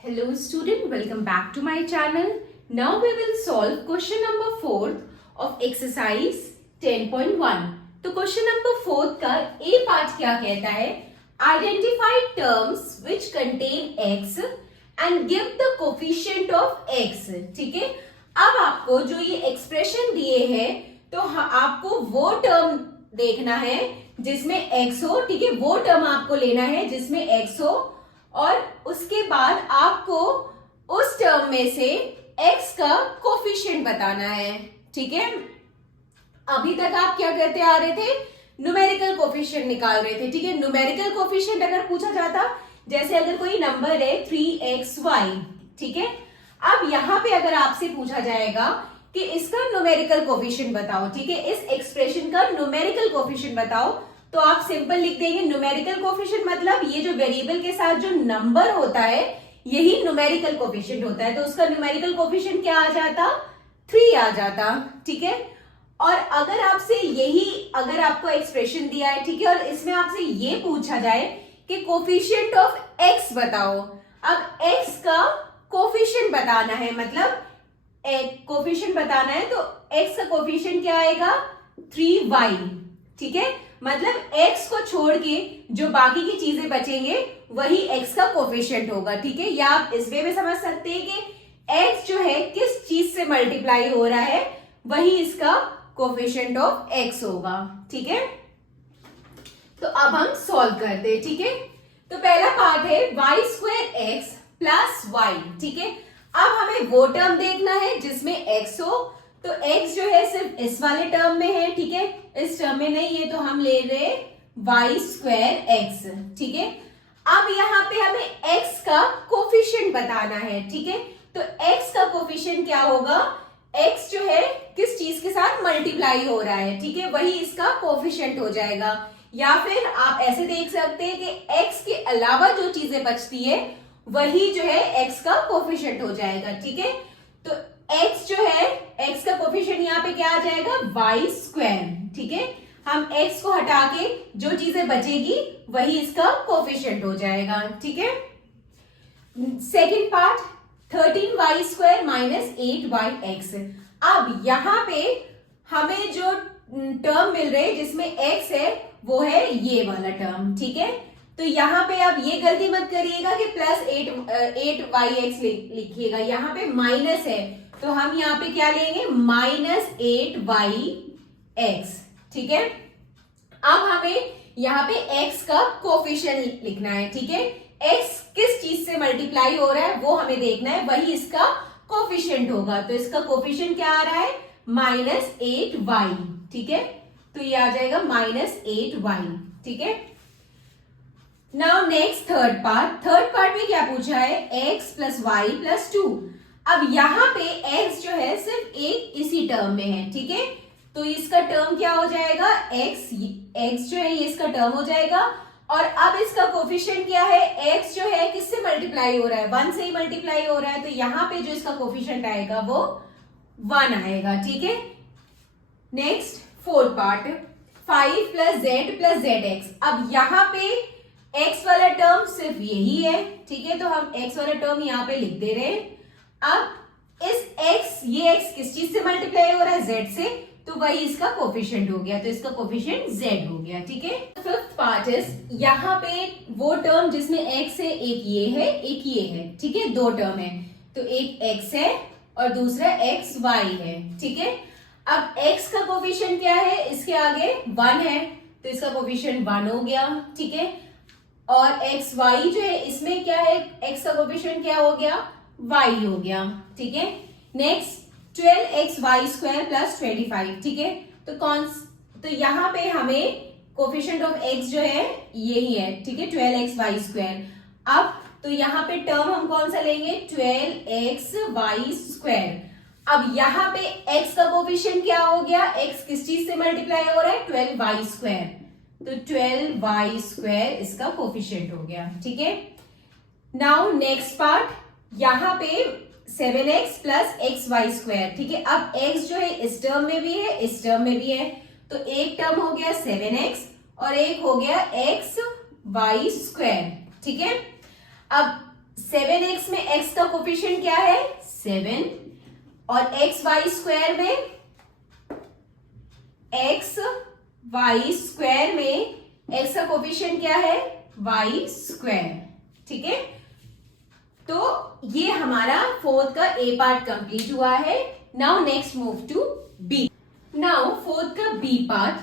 Hello student, welcome back to my channel. Now we will solve question number 4 of exercise 10.1. तो question number 4 का ए part क्या कहता है? Identify terms which contain x and give the coefficient of x. ठीक है, अब आपको जो ये एक्सप्रेशन दिए हैं तो आपको वो टर्म देखना है जिसमें x हो. ठीक है, वो टर्म आपको लेना है जिसमें x हो और उसके बाद आपको उस टर्म में से x का कोफिशिएंट बताना है. ठीक है, अभी तक आप क्या करते आ रहे थे? न्यूमेरिकल कोफिशिएंट निकाल रहे थे. ठीक है, न्यूमेरिकल कोफिशिएंट अगर पूछा जाता, जैसे अगर कोई नंबर है 3xy, ठीक है, अब यहां पे अगर आपसे पूछा जाएगा कि इसका न्यूमेरिकल कोफिशिएंट बताओ, ठीक है, इस एक्सप्रेशन का न्यूमेरिकल कोफिशिएंट बताओ, तो आप सिंपल लिख देंगे न्यूमेरिकल कोफिशिएंट मतलब ये जो वेरिएबल के साथ जो नंबर होता है यही न्यूमेरिकल कोफिशिएंट होता है. तो उसका न्यूमेरिकल कोफिशिएंट क्या आ जाता? 3 आ जाता. ठीक है, और अगर आपसे अगर आपको एक्सप्रेशन दिया है, ठीक है, और इसमें आपसे ये पूछा जाए कि कोफिशिएंट ऑफ x बताओ, अब x का कोफिशिएंट बताना है, मतलब कोफिशिएंट बताना है, तो x का कोफिशिएंट क्या आएगा? 3y. ठीक है, मतलब x को छोड़ के जो बाकी की चीजें बचेंगे वही x का कोफिशिएंट होगा. ठीक है, या आप इस वे में समझ सकते हैं कि x जो है किस चीज से मल्टीप्लाई हो रहा है वही इसका कोफिशिएंट ऑफ x होगा. ठीक है, तो अब हम सॉल्व करते हैं. ठीक है, तो पहला पार्ट है y² x प्लस y. ठीक है, अब हमें वो टर्म देखना है जिसमें x हो, तो x जो है सिर्फ इस वाले टर्म में है. ठीक है, इस टर्म में नहीं है, तो हम ले रहे y² x. ठीक है, अब यहां पे हमें x का कोफिशिएंट बताना है. ठीक है, तो x का कोफिशिएंट क्या होगा? x जो है किस चीज के साथ मल्टीप्लाई हो रहा है, ठीक है, वही इसका कोफिशिएंट हो जाएगा. या फिर आप ऐसे देख सकते हैं कि x के अलावा जो चीजें बचती है वही जो है x का कोफिशिएंट हो जाएगा. ठीक है, तो x जो है x का कोफिशिएंट यहाँ पे क्या आ जाएगा? y². ठीक है, हम x को हटा के जो चीजें बचेगी वही इसका कोफिशिएंट हो जाएगा. ठीक है, second part 13y² minus 8yx. अब यहाँ पे हमें जो टर्म मिल रहे जिसमें x है वो है ये वाला टर्म. ठीक है, तो यहाँ पे आप ये गलती मत करिएगा कि प्लस 8yx लिखिएगा, यहाँ पे माइनस है, तो हम यहाँ पे क्या लेंगे? Minus 8yx. ठीक है, अब हमें यहाँ पे x का कोफिशिएंट लिखना है. ठीक है, x किस चीज से मल्टीप्लाई हो रहा है वो हमें देखना है, वही इसका कोफिशिएंट होगा. तो इसका कोफिशिएंट क्या आ रहा है? Minus 8y. ठीक है, तो ये आ जाएगा माइनस 8y. ठीक है, नाउ नेक्स्ट थर्ड पार्ट में क्या पूछा है? x plus y plus 2. अब यहाँ पे x जो है सिर्फ एक इसी टर्म में है. ठीक है, तो इसका टर्म क्या हो जाएगा? x जो है ये इसका टर्म हो जाएगा. और अब इसका कोफिशिएंट क्या है? x जो है किससे मल्टीप्लाई हो रहा है? 1 से ही मल्टीप्लाई हो रहा है, तो यहाँ पे जो इसका कोफिशिएंट आएगा वो 1 आएगा. ठीक है, next fourth part 5 plus z plus zx. अब यहाँ पे x वाला टर्म सिर्फ यही है. ठीक है, तो हम x वाला टर्म यहाँ पे लिख दे रहे हैं. अब ये x किस चीज से मल्टीप्लाई हो रहा है? z से, तो वही इसका कोफिशिएंट हो गया, तो इसका कोफिशिएंट z हो गया. ठीक है, फिफ्थ पार्ट इज यहाँ पे वो टर्म जिसमें x है, एक ये है एक ये है. ठीक है, दो टर्म है, तो एक x है और दूसरा xy है. ठीक है, अब x का कोफिशिएंट क्या है? इसके आगे 1 है, तो इसका कोफिशिएंट 1 हो गया. ठीक है, और xy जो है इसमें क्या है? x का कोफिशिएंट क्या हो गया? y हो गया. ठीक है, नेक्स्ट 12xy² प्लस 25. ठीक है, तो यहाँ पे हमें कोफिशिएंट ऑफ x जो है यही है. ठीक है, 12xy². अब तो यहाँ पे टर्म हम कौन सा लेंगे? 12xy². अब यहाँ पे x का कोफिशिएंट क्या हो गया? x किस चीज से मल्टीप्लाई हो रहा है? 12y², तो 12y² इसका कोफिशिएंट हो गया. ठीक है, नाउ नेक्स्ट पार्ट, यहाँ पे 7x प्लस xy². ठीक है, अब x जो है इस टर्म में भी है इस टर्म में भी है, तो एक टर्म हो गया 7x और एक हो गया xy². ठीक है, अब 7x में x का कोफिशिएंट क्या है 7 और एक्स वाई स्क्वायर में x का कोफिशिएंट क्या है y स्क्वायर। ठीक है, तो ये हमारा फोर्थ का ए पार्ट कंप्लीट हुआ है। Now next move to B. Now fourth का बी पार्ट।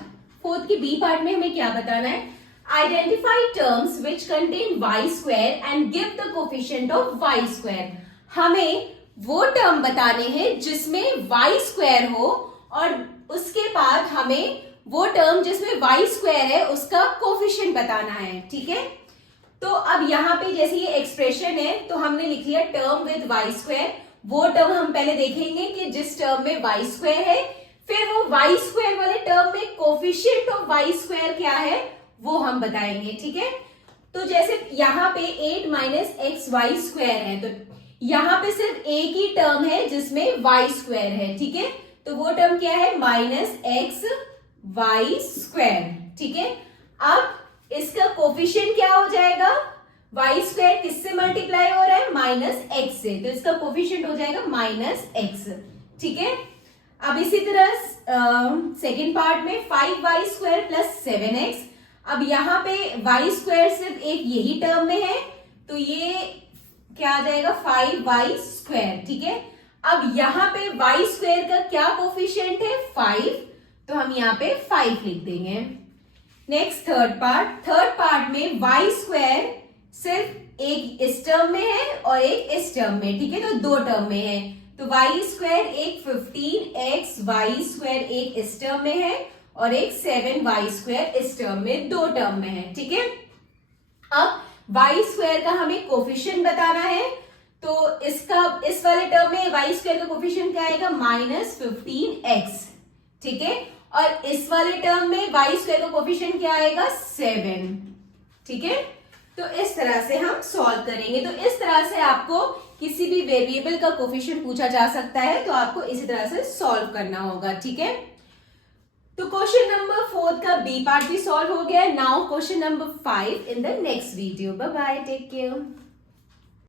फोर्थ के बी पार्ट में हमें क्या बताना है, identify terms which contain y square and give the coefficient of y square. हमें वो टर्म बताने हैं जिसमें y स्क्वायर हो और उसके बाद हमें वो टर्म जिसमें y स्क्वायर है उसका कोफिशिएंट बताना है। ठीक है, तो अब यहाँ पे जैसे ये एक्सप्रेशन है तो हमने लिख लिया टर्म विद y स्क्वायर। वो टर्म हम पहले देखेंगे कि जिस टर्म में y स्क्वायर है, फिर वो y स्क्वायर वाले टर्म में कोफिशिएंट ऑफ y स्क्वायर क्या है वो हम बताएंगे। ठीक है, तो जैसे यहाँ पे 8 माइनस एक्स वाई स्क्वायर है, तो यहाँ पे सिर्फ एक ही टर्म है जिसमें y स्क्वायर है। ठीक है, तो वो टर्म क्या है माइनस एक्स वाई स्क्वायर। ठीक है, अब इसका कोफिशिएंट क्या हो जाएगा, y स्क्वायर किससे मल्टीप्लाई हो रहा है माइनस एक्स से, तो इसका कोफिशिएंट हो जाएगा माइनस एक्स। ठीक है, अब इसी तरह सेकेंड पार्ट में 5y स्क्वायर प्लस 7x। अब यहाँ पे y स्क्वायर सिर्फ एक यही टर्म में है तो ये क्या आ जाएगा 5y स्क्वायर। ठीक है, अब यहाँ पे y स्क्वायर का क्या कोफिशिएंट है 5, तो हम यहाँ पे 5 लिख देंगे। नेक्स्ट थर्ड पार्ट में y स्क्वायर सिर्फ एक इस टर्म में है और एक इस टर्म में। ठीक है, तो दो टर्म में है, तो y स्क्वायर एक 15x y स्क्वायर एक इस टर्म में है और एक 7y स्क्वायर इस टर्म में, दो टर्म में है। ठीक है, अब y स्क्वायर का हमें कोफिशिएंट बताना है, तो इसका इस वाले टर्म में y स्क्वायर का कोफिशिएंट क्या आएगा माइनस 15x। ठीक है, और इस वाले टर्म में y स्क्वायर का कोफिशिएंट क्या आएगा 7। ठीक है, तो इस तरह से हम सॉल्व करेंगे। तो इस तरह से आपको किसी भी वेरिएबल का कोफिशिएंट पूछा जा सकता है, तो आपको इसी तरह से सॉल्व करना होगा। ठीक है, तो क्वेश्चन नंबर 4 का बी पार्ट भी सॉल्व हो गया। Now question number 5 in the next video. Bye bye, take care.